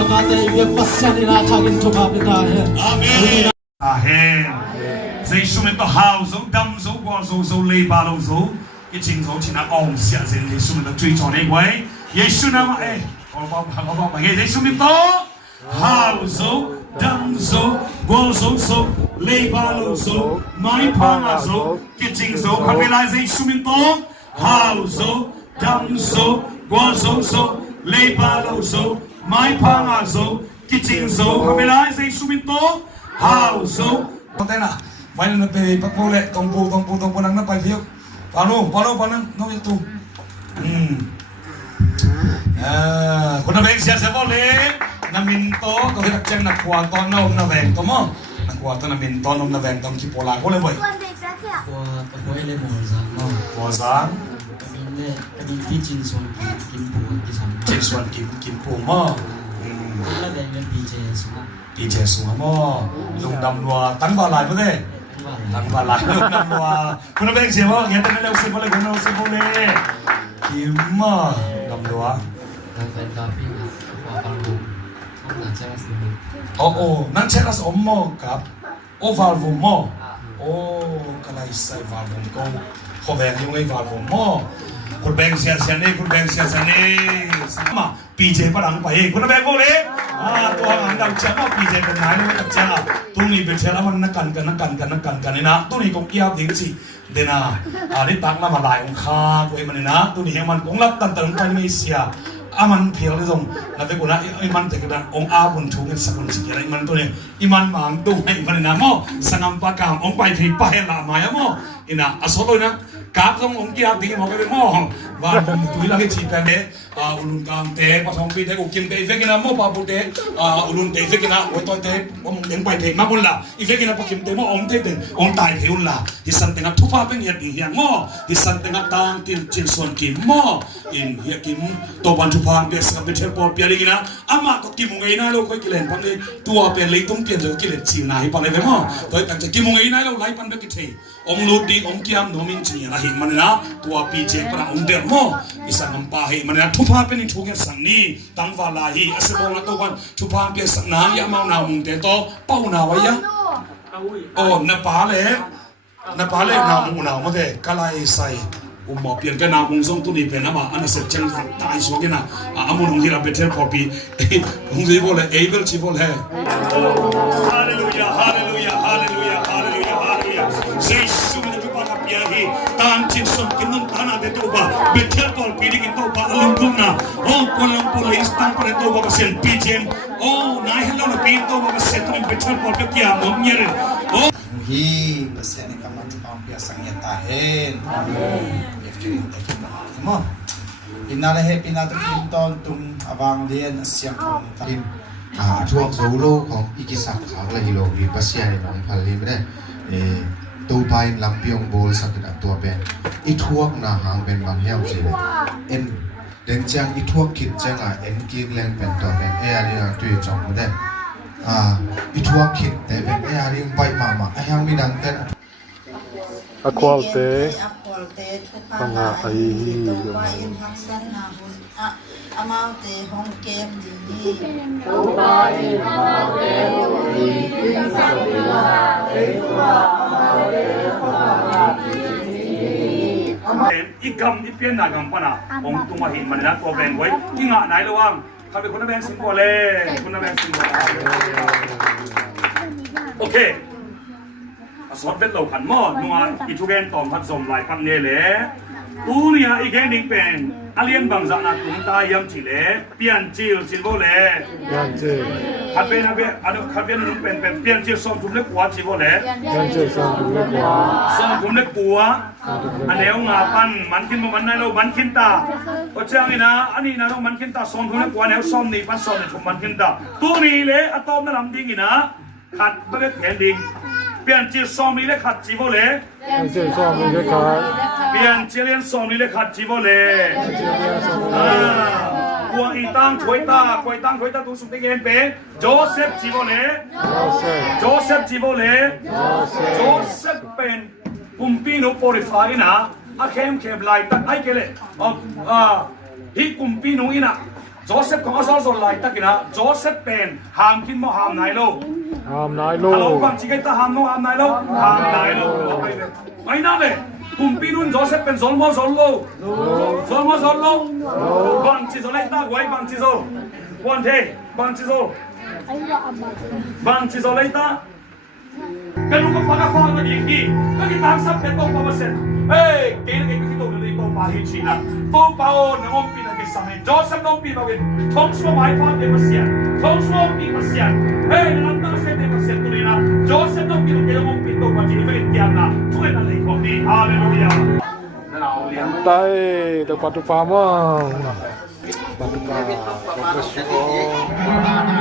agate ye pasyani na chagin thoka pita hai Amen. Amen. Zai shume to house dam zo go zo lei ba lo zo cái trình zo china ong sia zen ye shume to chui chone wai ye shuna ma ba ye shume to house dam zo go zo lei ba lo zo mai pa nga zo cái trình zo ka ve lai zai shume to house dam zo go zo lei ba lo zo mai pa nga zo cái trình zo ka ve lai zai shume to house con tay nào vậy là về bắt cô lệ tổng bộ năng nó bài phiếu vào luôn nó yêu tuคนนั้นเองเสียเสียบ่เลยน้ำมินโตก็ให้ตักแจ้งนักขวานตอนน้ำน้ำแหวงตัวมั้งนักขวานตอนน้ำมินตอนน้ำแหวงตอนคิดโบราณเขาเลยบ่อยko ele mo zang no บัวซาง kami pi chin son kim pu ki sam เจ็ดส่วนกินปูมั้ง la de ye pi je suma ปีเจสูงมั้งลุงดำนัวตั้งบาลายมั้งเด้ตั้งบาลายลุงดำนัวคนนั้นเองเสียบ่เห็นแต่ไม่เร็วเสียบ่เลยคนนั้นเสียบ่เลยกิมมั้งดำนัว dan pen ka pi na wa ka lu on na cha si ni Oo, nang cheras ommo kap. O valvo mo. O kalay sa valvo ko. Khoven yung ay valvo mo. Kun beng sia ni. Sama PJ parang pa eh. Kun beng ko le. To ang dang cha mo PJ kan nai lo tak cha. Tu ni be chela man nakan na. Tu ni kong kia ding si. Dena ari tak na malai ong kha ko man na. Tu ni man kong lap tan pa ni sia. Aman phiel le jong na ve kuna iman te kada ong a bun thu nge sakon si ya iman to ne iman mang tu hai ban na mo sangam pa kam ong pai thri pa he la ma ya mo ina asolo na kap jong ong kia ding mo ke mo wa bom tu la ke chi pa ne ulun kam te pa thong pi te ko kim te ve kina mo pa bu te ulun te ve kina o to te mo ong pai te ma bun la i ve kina pa kim te mo ong te te ong tai theun la hi san te nga thu pa pe nge di hiang mo hi san te nga tang tin chin son kim mo in hi kim to ban thuพางเปสกับเป็นเทปเปียริกินะอามาก็กิมงไงนะเราค่อยกิเลนพังเลยตัวเป็นเลยต้องเปลี่ยนจากกิเลนจีนไหนปันเลยไปมั้งตัวตั้งแต่กิมงไงนะเราไล่ปันไปกิเทองลูดีองกิมโนมินจีนะเห็นมันนะตัวปีเจปราองเดอร์มั้งอิสังน้ำปาเห็นมันนะทุพาเป็นทุกอย่างสังนี้ตั้งวาลาฮีอาศัยบอกนะตัววันทุพาเป็นสังน้ำยามานาวมุงเตโตเป้าหนาวไว้ยังโอ้นปาเลยนาวมุงนาวมาเถอะกะไลใส่หมอเปลี่ยนกันนาคงส่งตัวนี้เป็นนะมาอันนั้นเสร็จจังตายสวกินะอามุนงที่เราเป็นเทปพอปีคงจะบอกเลยเอเบิลชีบอกเลยฮาเลลูยาเซซูมันจะบอกกับเปียฮีตามจิตส่งกินนั่นตานาเดตัวบ้าเป็นเทปพอปีนี้กินตัวบ้าลุงกุนนะโอ้คนลงโพลิสตั้งประตูบ้าเซนปีเจมโอ้นายฮัลโหลปีตัวบ้าเซนตัวเป็นเทปพอปีกี้มงเงี้ยโอ้ฮีภาษาในคำมันจะเอาเปียสังเกตาเห็นmo inalahe pinatrin ton tung abang lian asyang kong tarim ช่วงโซโล่ของอิกิสักขาวละฮิโลวีปัสยาในหนองพันลิมได้ตูไปลำเปียงโบลสักดับตัวเป็นอีทวกนาหางเป็นบางแห่งสิเลยเอ็นเดินจังอีทวกคิดจังเอ็นกินแรงเป็นตัวเป็นเออารีนาตัวจอมไม่ได้อีทวกคิดแต่เป็นเออารีไปมาไอ้ยังมีดังเต้นAqualte panga ai wa in haksan na hun amaute hong kem di Tupai amaute hori insabila ewa amaute hori ikam ipien na gam pana ong tumahi manina to ben wai kinga nai lawang khabe khona ben sing bole khona ben sing bole okayสอดเป็นเหล่าขันหม้อนัวอีทุเกนตอมพัดสมหลายพันเนเล่ตูเนี่ยอีแกนิ่งเป็นอาเลียนบางสักนัดตุ้งตายยำจีเล่เปลี่ยนจิลจิลโบเล่ขัดเป็นขัดเป็นนุ่งเป็นเปลี่ยนจิลส่งทุ่มเล็กกว่าจิลโบเล่ส่งทุ่มเล็กกว่าอันเดียวงาปันมันกินมันได้เรามันกินตาก็เจ้านี่นะอันนี้นะเรามันกินตาส่งทุ่มเล็กกว่าแนวส่งนี่ปันส่งนี่ทุ่มมันกินตาตัวนี้เล่อะตอมนั่นลำดิ้งนะขัดไม่ได้แขนดิ้งเปลี่ยนจิลส่งนี่เล่ขัดจิโบเล่เปลี่ยนจิลเลียนส่งนี่เล่ขัดจิโบเล่กัวอีตังถวยตาตัวสุดที่เห็นเป็นโจเซฟจิโบเล่เป็นกุมปีนุโปริฟาอินะอาเข้มไลตัดไอเกเล่ฮิกุมปีนุอินะ Joseph ของอาซอลโซนไลตักกินะ Joseph เป็นหามคินมอหามไหนโล Ham nai Hello lo. บางทีก็ตาหามโนหามไหนโลหามไหนโลไม่น่าเลยปุ่มปีนุ่น Joseph เป็นโซลโมโซลโลโซลโมโซลโลบางทีโซไลตักไว้บางทีโซวันเทบางทีโซบางทีโซไลตักKan mo pagka-follow na hindi. Kasi tangsap na ito pamasin. Hey, kaya na ito na ito pahin China. Ito paon na mong pinag-isamin. Joseph na mong pinagin. Tongs mo may pa de masyan. Tongs mo mong pinasyan. Hey, nanantang sa de masyan tuloy na. Joseph na mong pinagin mong pito. Pati na pinagyan na. Tuloy na liko ni. Hallelujah. Tai the patu farmer. Patu pa. God bless you all.